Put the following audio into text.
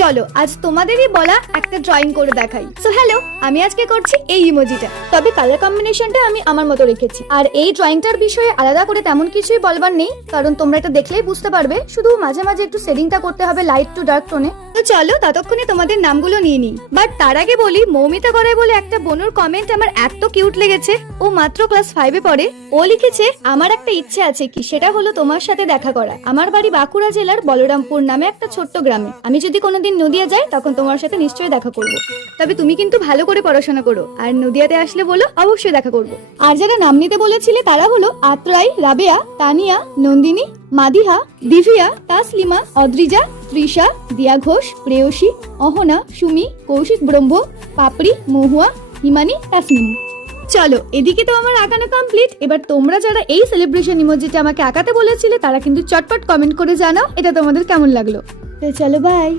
চলো আজ তোমাদেরই বলা একটা ড্রয়িং করে দেখাই। সো হ্যালো, আমি আজকে করছি এই ইমোজিটা, তবে কালার কম্বিনেশনটা আমি আমার মতো রেখেছি। আর এই ড্রয়িংটার বিষয়ে আলাদা করে তেমন কিছুই বলবার নেই, কারণ তোমরা এটা দেখলেই বুঝতে পারবে। শুধু মাঝে মাঝে একটু শেডিংটা করতে হবে লাইট টু ডার্ক টোনে। তো চলো ততক্ষণে তোমাদের নামগুলো নিয়ে নিই। বাট তার আগে বলি, মৌমিতা গড়াই বলে একটা বোনের কমেন্ট আমার এত কিউট লেগেছে। ও মাত্র ক্লাস 5-এ পড়ে। ও লিখেছে, আমার একটা ইচ্ছে আছে, কি সেটা হলো তোমার সাথে দেখা করা। আমার বাড়ি বাঁকুড়া জেলার বলরামপুর নামে একটা ছোট্ট গ্রামে। আমি যদি কোনোদিন নদিয়া যাই তখন তোমার সাথে নিশ্চয়ই দেখা করব। তবে তুমি কিন্তু ভালো করে পড়াশোনা করো, আর নদিয়াতে আসলে বলো, অবশ্যই দেখা করব। আর যারা নাম নিতে বলেছিলে তারা হলো আত্রাই, রাবেয়া, তানিয়া, নন্দিনী, মাদিহা, দিভিয়া, তাসলিমা, অদ্রিজা, তৃষা, দিয়া ঘোষ, প্রেয়সী, অহনা, সুমি, কৌশিক ব্রহ্ম, পাপড়ি, মহুয়া, হিমানি, তাসমিন। চলো এদিকে তো আমার আঁকানো কমপ্লিট। এবার তোমরা যারা এই সেলিব্রেশন ইমোজিটা আমাকে আঁকাতে বলেছিলে তারা কিন্তু চটপট কমেন্ট করে জানাও এটা তোমাদের কেমন লাগলো। তো চলো বাই।